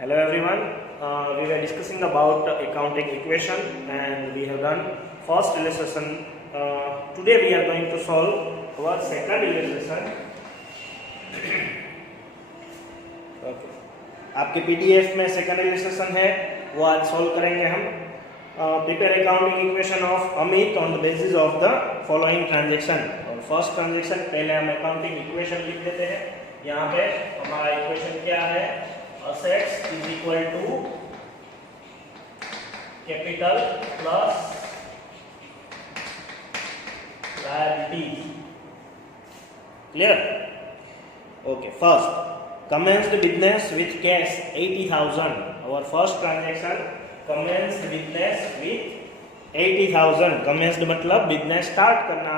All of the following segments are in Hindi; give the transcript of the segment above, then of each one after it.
Hello everyone. We were discussing about accounting equation and we have done first illustration. Today we are going to solve our second illustration. Okay. आपके PDF में second illustration है, वो आज solve करेंगे हम. Prepare accounting equation of Amit on the basis of the following transaction. और first transaction पहले हम accounting equation लिख देते हैं. यहाँ पे हमारा equation क्या है? Assets is equal to capital plus liabilities. Clear? Okay. First, commenced business with cash 80,000. Our first transaction commenced business with 80,000. Commenced मतलब business start करना.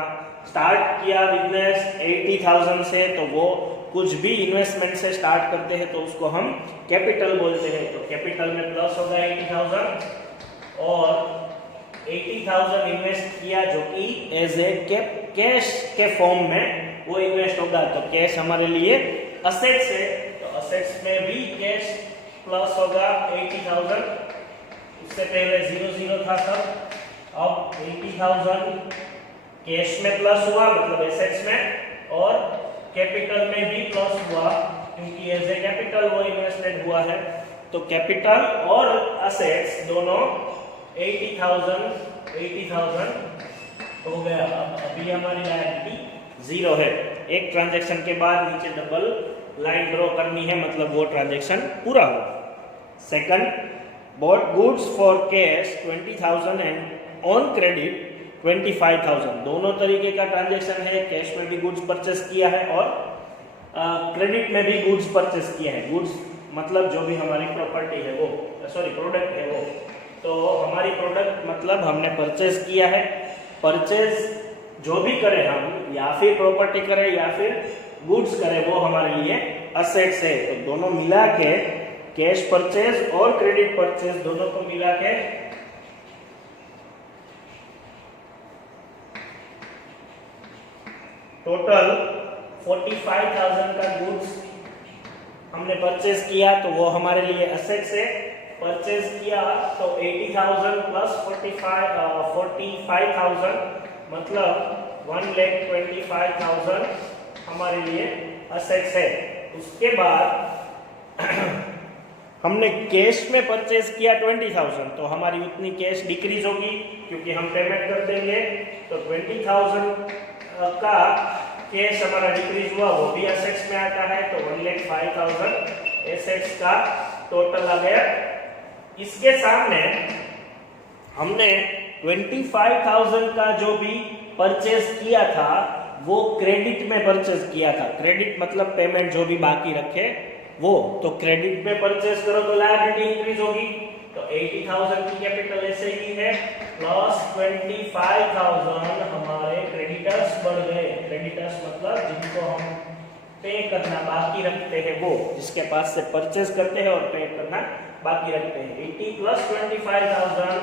Start किया business 80,000 से, तो वो कुछ भी इन्वेस्टमेंट से स्टार्ट करते हैं तो उसको हम कैपिटल बोलते हैं. तो कैपिटल में प्लस होगा 80,000 और 80,000 इन्वेस्ट किया जो कि एज ए कैश के फॉर्म में वो इन्वेस्ट होगा. तो कैश हमारे लिए असेट्स है, तो असेट्स में भी कैश प्लस होगा 80,000. उससे पहले 00 था सब, अब 80,000 कैश में प्लस हुआ मतलब एसेट्स में, और कैपिटल में भी प्लस हुआ क्योंकि एज ए कैपिटल वो इन्वेस्टेड हुआ है. तो कैपिटल और असेट्स दोनों 80,000 हो गया. अभी हमारी लायबिलिटी 0 है. एक ट्रांजैक्शन के बाद नीचे डबल लाइन ड्रॉ करनी है, मतलब वो ट्रांजैक्शन पूरा हो. Second, bought goods for cash 20,000 and on credit 25,000. दोनों तरीके का ट्रांजैक्शन है. कैश में भी गुड्स परचेस किया है और क्रेडिट में भी गुड्स परचेस किया है. गुड्स मतलब जो भी हमारी प्रॉपर्टी है वो, प्रोडक्ट है वो. तो हमारी प्रोडक्ट मतलब हमने परचेस किया है. परचेस जो भी करें हम, या फिर प्रॉपर्टी करें या फिर गुड्स करें, वो हमारे लिए असेट्स है. तो दोनों मिला के कैश परचेस और क्रेडिट परचेस दोनों को मिला के टोटल 45,000 का गुड्स हमने परचेज किया, तो वो हमारे लिए असेट्स है. परचेज किया तो 80,000 प्लस 45,000 मतलब 1,25,000 हमारे लिए असेट्स है. उसके बाद हमने कैश में परचेज किया 20,000, तो हमारी उतनी कैश डिक्रीज होगी क्योंकि हम पेमेंट कर देंगे. तो 20,000 का कैश हमारा डिक्रीज हुआ, वो भी एसेट्स में आता है. तो 1,05,000 एसेट्स का टोटल आ गया. इसके सामने हमने 25,000 का जो भी परचेज किया था वो क्रेडिट में परचेज किया था. क्रेडिट मतलब पेमेंट जो भी बाकी रखे वो. तो क्रेडिट में परचेज करो तो लायबिलिटी इंक्रीज होगी. तो 80,000 की कैपिटल ऐसे ही है, प्लस 25,000 हमारे क्रेडिटर्स बढ़ गए. क्रेडिटर्स मतलब जिनको हम पे करना बाकी रखते हैं, वो जिसके पास से परचेज करते हैं और पे करना बाकी रखते हैं. 80 plus 25,000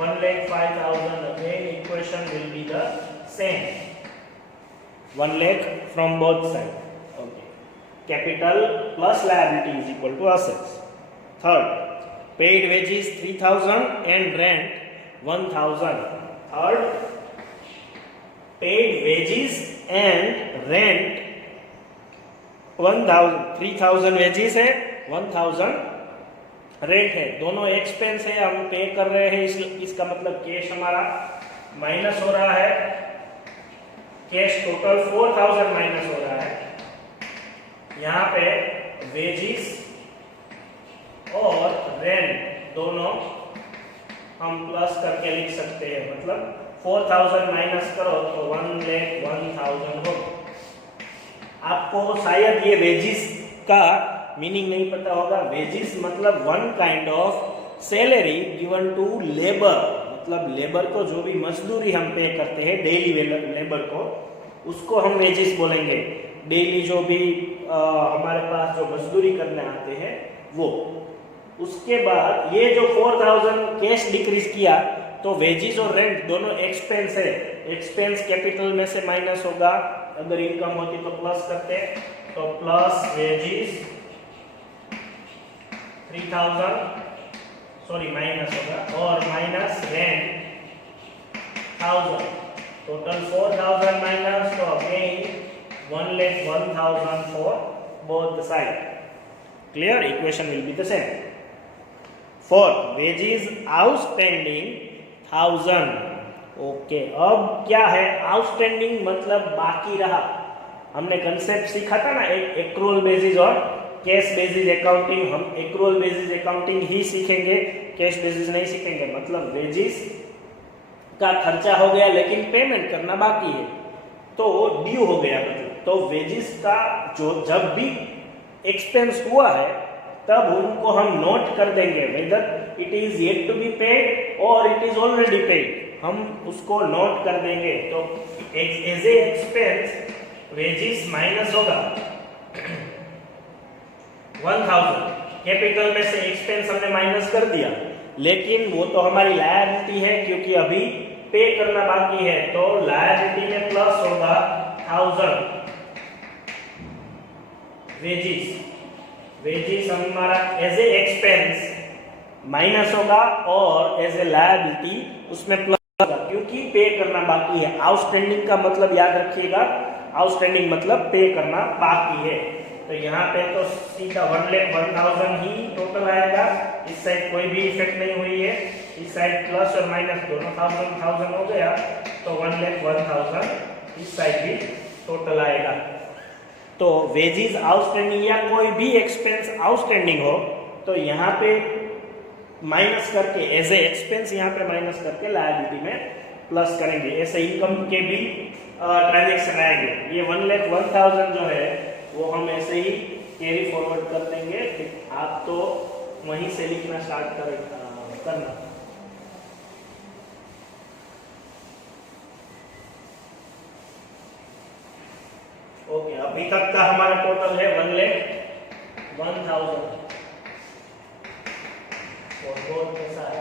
1,05,000. Again equation will be the same, 1 lakh from both side. Okay. Capital plus liability is equal to assets. Third, paid wages 3,000 and rent 1,000. Third, paid wages and rent 1,000. 3,000 wages है, 1,000 रेंट है. दोनों एक्सपेंस है, हम पे कर रहे हैं. इसका मतलब कैश हमारा माइनस हो रहा है. कैश टोटल 4,000 माइनस हो रहा है. यहाँ पे वेजिस और रेंट दोनों हम प्लस करके लिख सकते हैं. मतलब 4,000 माइनस करो तो 1,01,000 हो. आपको शायद ये वेजिस का मीनिंग नहीं पता होगा. वेजिस मतलब one kind of salary given to labour. मतलब लेबर को जो भी मजदूरी हम पे करते हैं, डेली लेबर को, उसको हम वेजिस बोलेंगे. डेली जो भी हमारे पास जो मजदूरी करने आते हैं वो. उसके बाद ये जो 4,000 कैश डिक्रीज किया, तो वेजिस और रेंट दोनों एक्सपेंस है. एक्सपेंस कैपिटल में से माइनस होगा. अगर इनकम होती तो प्लस करते, तो प्लस वेजिस 3000 सॉरी माइनस होगा और माइनस रेंट 1000 टोटल 4000 माइनस तो again 1,01,000 for both the side. Clear? Equation will be the same. For wages outstanding 1000. Okay अब क्या है आउटस्टैंडिंग मतलब बाकी रहा। हमने कंसेप्ट सीखा था ना एक एक्रूअल बेसिस और कैश बेसिस अकाउंटिंग। हम एक्रूअल बेसिस अकाउंटिंग ही सीखेंगे, कैश बेसिस नहीं सीखेंगे। मतलब वेजिस का खर्चा हो गया लेकिन पेमेंट करना बाकी है तो वो ड्यू हो गया। मतलब तो वेजिस का जो जब भी एक्सपेंस हुआ है तब उनको हम नोट कर देंगे whether it is yet to be paid और इट इज ऑलरेडी पेड, हम उसको नोट कर देंगे। तो as a expense wages minus होगा 1000 कैपिटल में से एक्सपेंस हमने माइनस कर दिया लेकिन वो तो हमारी लायबिलिटी है क्योंकि अभी पे करना बाकी है तो लायबिलिटी में प्लस होगा 1000 वेजिस हमारा एज ए एक्सपेंस माइनस होगा और एज ए लायबिलिटी उसमें प्लस होगा क्योंकि पे करना बाकी है। आउटस्टैंडिंग का मतलब याद रखिएगा, आउटस्टैंडिंग मतलब पे करना बाकी है। तो यहाँ पे तो सीधा 1,01,000 ही टोटल आएगा। इस साइड कोई भी इफेक्ट नहीं हुई है, इस साइड प्लस और माइनस दोनों 1000 हो गया तो 1,01,000 इस साइड भी टोटल आएगा। तो वेजिस आउटस्टैंडिंग या कोई भी एक्सपेंस आउटस्टैंडिंग हो तो यहाँ पे माइनस करके एज ए एक्सपेंस यहाँ पे माइनस करके लायबिलिटी में प्लस करेंगे। ऐसे इनकम के भी ट्रांजैक्शन आएंगे। ये 1,01,000 जो है वो हम ऐसे ही कैरी फॉरवर्ड कर देंगे। आप तो वहीं से लिखना स्टार्ट करना। ओके अभी तक का हमारा टोटल है 1,01,000 और बहुत कैसा है।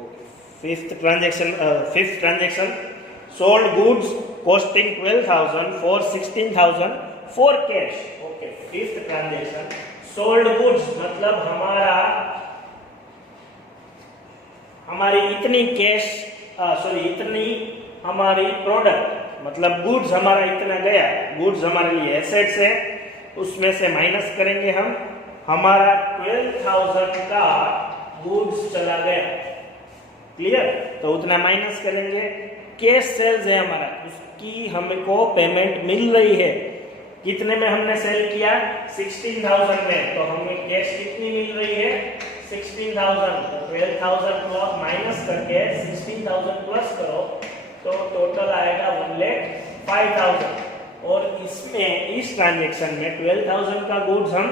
Okay fifth transaction sold goods costing 12,000 for 16,000 for cash. Okay fifth transaction sold goods मतलब हमारी इतनी कैश इतनी हमारी प्रोडक्ट मतलब गुड्स हमारा इतना गया, गुड्स हमारे लिए एसेट्स है उसमें से माइनस करेंगे हम। हमारा 12,000 का गुड्स चला गया, क्लियर, तो उतना माइनस करेंगे। कैश सेल्स है हमारा, उसकी हमको पेमेंट मिल रही है। कितने में हमने सेल किया 16,000 में, तो हमें कैश कितनी मिल रही है 16,000। 12,000 माइनस करके 16,000 प्लस करो तो टोटल आएगा 1,05,000। और इसमें इस ट्रांजैक्शन में 12,000 का गुड्स हम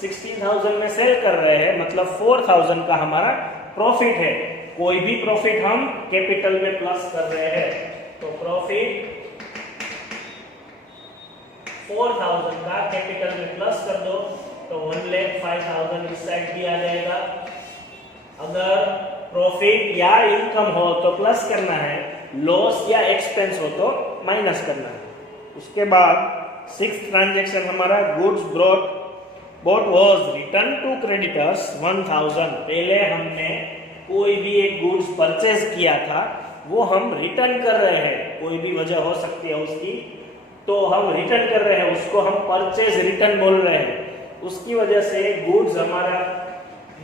16,000 में सेल कर रहे हैं मतलब 4,000 का हमारा प्रॉफिट है। कोई भी प्रॉफिट हम कैपिटल में प्लस कर रहे हैं तो प्रॉफिट 4,000 का कैपिटल में प्लस कर दो तो 1,05,000 इस साइड भी आ जाएगा। अगर प्रॉफिट या इनकम हो तो प्लस करना है, लॉस या एक्सपेंस हो तो माइनस करना है। उसके बाद सिक्स्थ ट्रांजैक्शन हमारा goods bought was return to creditors 1,000। पहले हमने कोई भी एक गुड्स परचेज किया था वो हम रिटर्न कर रहे हैं, कोई भी वजह हो सकती है उसकी, तो हम रिटर्न कर रहे हैं, उसको हम परचेज रिटर्न बोल रहे हैं। उसकी वजह से गुड्स हमारा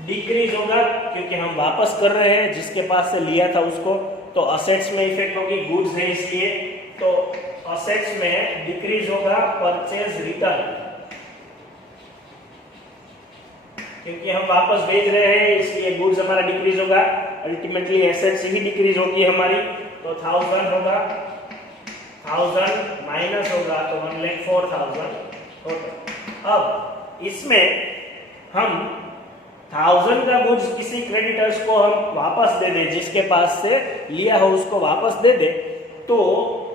डिक्रीज होगा क्योंकि हम वापस कर रहे हैं जिसके पास से लिया था उसको, तो असेट्स में इफेक्ट होगी, गुड्स है इसलिए, तो असेट्स में डिक्रीज होगा परचेज रिटर्न क्योंकि हम वापस भेज रहे हैं इसलिए गुड्स हमारा डिक्रीज होगा। अल्टीमेटली एसेट्स ही डिक्रीज होगी हमारी, तो 1000 होगा, 1000 माइनस होगा तो 1,04,000 टोटल। अब इसमें हम 1000 का गुड्स किसी क्रेडिटर्स को हम वापस दे दे, जिसके पास से लिया हो उसको वापस दे दे, तो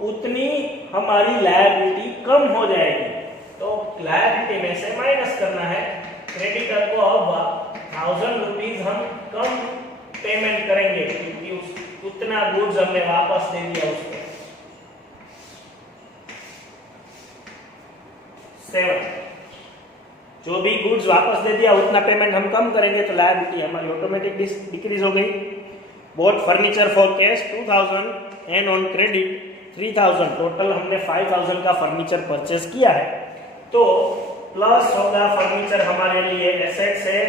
उतनी हमारी लायबिलिटी कम हो जाएगी। तो लायबिलिटी में से माइनस करना है, क्रेडिटर को अब 1000 रुपीज हम कम पेमेंट करेंगे क्योंकि उतना गुड्स हमने वापस दे दिया उसको। 7 जो भी गुड्स वापस दे दिया उतना पेमेंट हम कम करेंगे तो लायबिलिटी हमारी ऑटोमेटिक डिक्रीज हो गई। Boat furniture for cash 2000 and on credit 3000, total हमने 5000 का फर्नीचर परचेस किया है। तो प्लस होगा फर्नीचर हमारे लिए एसेट्स है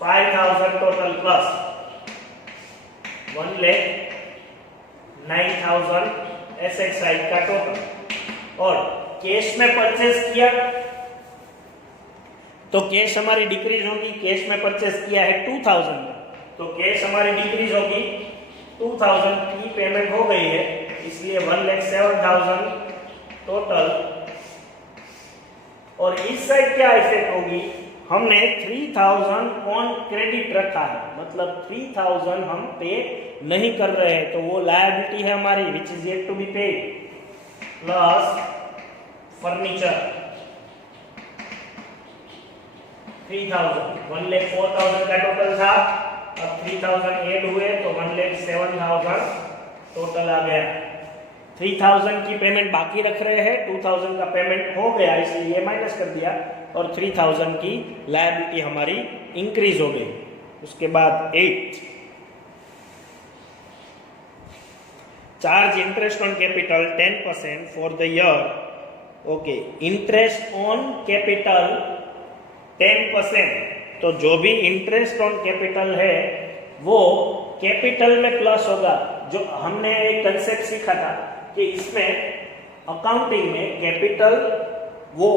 5000 टोटल प्लस 1,09,000 एसेट साइड का टोटल। और कैश में परचेस किया तो कैश हमारी डिक्रीज होगी, कैश में परचेस किया है 2000 तो कैश हमारी डिक्रीज होगी 2000 की पेमेंट हो गई है, इसलिए 1,07,000 टोटल। और इस साइड क्या इफेक्ट होगी, हमने 3000 ऑन क्रेडिट रखा है, मतलब 3000 हम पे नहीं कर रहे हैं, तो वो लायबिलिटी है हमारी which is yet to be paid plus furniture 3000 1,04,000 का टोटल था, अब 3000 ऐड हुए तो 1,07,000 टोटल आ गया। 3000 की पेमेंट बाकी रख रहे हैं, 2000 का पेमेंट हो गया इसलिए माइनस कर दिया और 3000 की लायबिलिटी हमारी इंक्रीज हो गई। उसके बाद 8 charge interest on capital 10% for the year. Okay, interest on capital 10%, तो जो भी इंटरेस्ट ऑन कैपिटल है वो कैपिटल में प्लस होगा। जो हमने एक कंसेप्ट सीखा था कि इसमें अकाउंटिंग में कैपिटल वो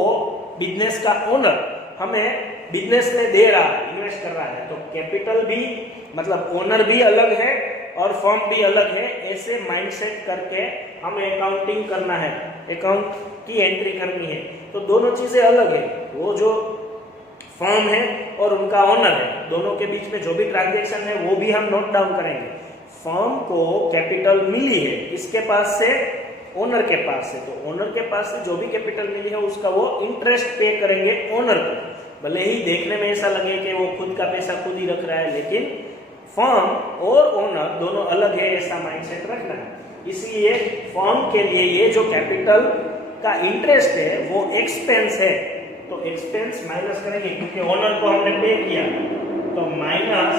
बिजनेस का ओनर हमें बिजनेस में दे रहा है, इन्वेस्ट कर रहा है, तो कैपिटल भी मतलब ओनर भी अलग है और फर्म भी अलग है। ऐसे माइंडसेट करके हमें अकाउंटिंग करना है, अकाउंट की एंट्री करनी है, तो दोनों चीजें अलग है। वो जो फर्म है और उनका ओनर है, दोनों के बीच में जो भी ट्रांजैक्शन है वो भी हम नोट डाउन करेंगे। फर्म को कैपिटल मिली है, इसके पास से ओनर के पास से, तो ओनर के पास से जो भी कैपिटल मिली है उसका वो इंटरेस्ट पे करेंगे ओनर को। भले ही देखने में ऐसा लगे कि वो खुद का पैसा खुद ही रख रहा है, लेकिन फर्म और ओनर दोनों अलग है, ऐसा माइंडसेट रखना है। इसलिए फर्म के लिए ये जो कैपिटल का इंटरेस्ट है वो एक्सपेंस है, तो एक्सपेंस माइनस करेंगे क्योंकि ओनर को हमने पे किया, तो माइनस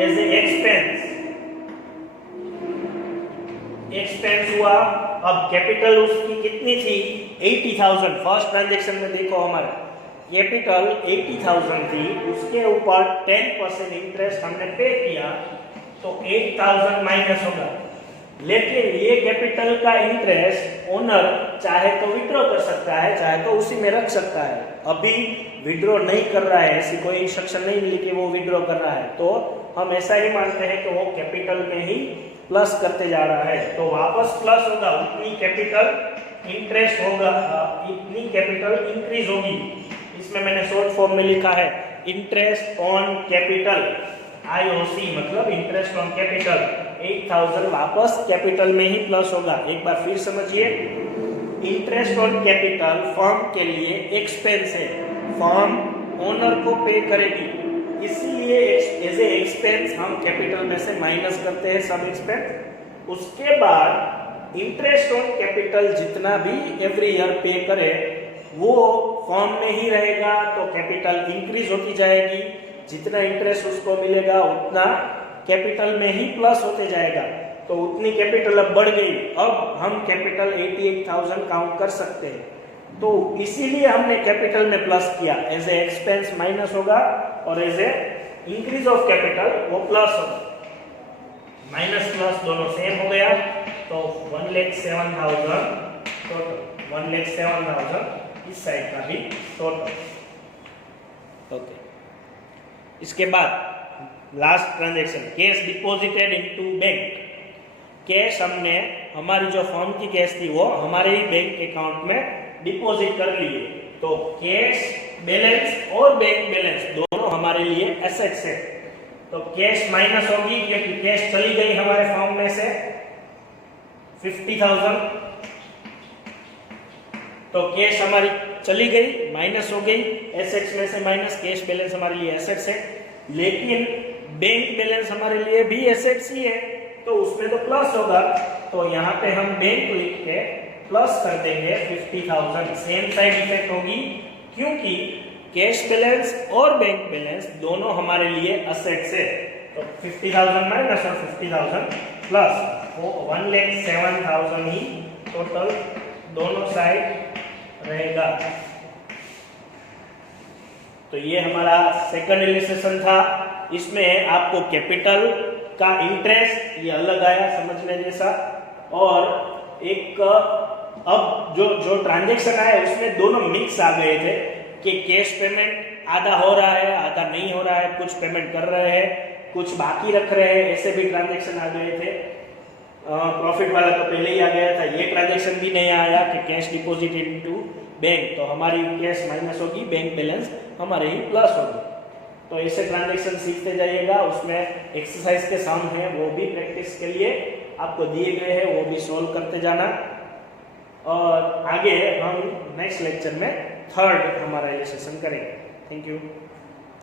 एज ए एक्सपेंस हुआ। अब कैपिटल उसकी कितनी थी 80,000, फर्स्ट ट्रांजैक्शन में देखो हमारा कैपिटल 80,000 थी, उसके ऊपर 10% इंटरेस्ट हमने पे किया तो 8,000 माइनस होगा। लेकिन ये कैपिटल का इंटरेस्ट ओनर चाहे तो विड्रॉ कर सकता है, चाहे तो उसी में रख सकता है। अभी विड्रॉ नहीं कर रहा है, ऐसी कोई इंस्ट्रक्शन नहीं मिली कि वो विड्रॉ कर रहा है, तो हम ऐसा ही मानते हैं कि वो कैपिटल में ही प्लस करते जा रहा है, तो वापस प्लस होगा, उतनी कैपिटल इंटरेस्ट होगा, इतनी कैपिटल इंक्रीज होगी। इसमें मैंने शॉर्ट फॉर्म में लिखा है इंटरेस्ट ऑन कैपिटल, IOC मतलब इंटरेस्ट ऑन कैपिटल 8,000 वापस कैपिटल में ही प्लस होगा। एक बार फिर समझिए, इंटरेस्ट ऑन कैपिटल फर्म के लिए एक्सपेंस है, फर्म ओनर को पे करेगी, इसलिए एज ए एक्सपेंस हम कैपिटल में से माइनस करते हैं सब एक्सपेंस। उसके बाद इंटरेस्ट ऑन कैपिटल जितना भी एवरी ईयर पे करे वो फर्म में ही रहेगा, तो कैपिटल इंक्रीज होती जाएगी, जितना इंटरेस्ट उसको मिलेगा उतना कैपिटल में ही प्लस होते जाएगा, तो उतनी कैपिटल अब बढ़ गई। अब हम कैपिटल 88,000 काउंट कर सकते हैं, तो इसीलिए हमने कैपिटल में प्लस किया, एज ए एक्सपेंस माइनस होगा और as a increase of capital वो प्लस होगा। माइनस प्लस दोनों सेम हो गया, तो 1,07,000 टोटल, 1,07,000 इस साइड का भी टोटल। ओके, इसके बाद last transaction cash deposited into bank. Cash हमने हमारी जो फर्म की कैश थी वो हमारे ही बैंक अकाउंट में डिपॉजिट कर लिए, तो कैश बैलेंस और बैंक बैलेंस दोनों हमारे लिए एसेट्स है, तो कैश माइनस होगी क्योंकि कैश चली गई हमारे फर्म में से 50,000, तो कैश हमारी चली गई माइनस हो गई, एसेट्स में से माइनस, कैश बैलेंस हमारे लिए एसेट्स है, लेकिन बैंक बैलेंस हमारे लिए भी एसेट्स ही है, तो उसमें तो प्लस होगा, तो यहाँ पे हम बैंक लिख के प्लस कर देंगे 50,000। सेम साइड इफेक्ट होगी क्योंकि कैश बैलेंस और बैंक बैलेंस दोनों हमारे लिए असेट्स है। तो 50,000 माइनस और 50,000 प्लस 1,07,000 ही टोटल दोनों साइड रहेगा। तो ये हमारा सेकंड इलस्ट्रेशन था। इसमें आपको कैपिटल का इंटरेस्ट ये अलग आया समझने जैसा, और एक अब जो ट्रांजैक्शन आया उसमें दोनों मिक्स आ गए थे कि कैश पेमेंट आधा हो रहा है आधा नहीं हो रहा है, कुछ पेमेंट कर रहे हैं कुछ बाकी रख रहे हैं, ऐसे भी ट्रांजैक्शन आ गए थे। प्रॉफिट वाला तो पहले ही आ गया था, ये ट्रांजैक्शन भी नहीं आया कि कैश डिपॉजिट इनटू बैंक, तो हमारी कैश माइनस होगी, बैंक बैलेंस हमारे ही प्लस होगी। तो ऐसे ट्रांजैक्शन सीखते जाइएगा, उसमें एक्सरसाइज के सम है वो भी प्रैक्टिस के लिए आपको दिए गए हैं, वो भी सॉल्व करते जाना। और आगे हम नेक्स्ट लेक्चर में थर्ड हमारा इलस्ट्रेशन करेंगे। Thank you.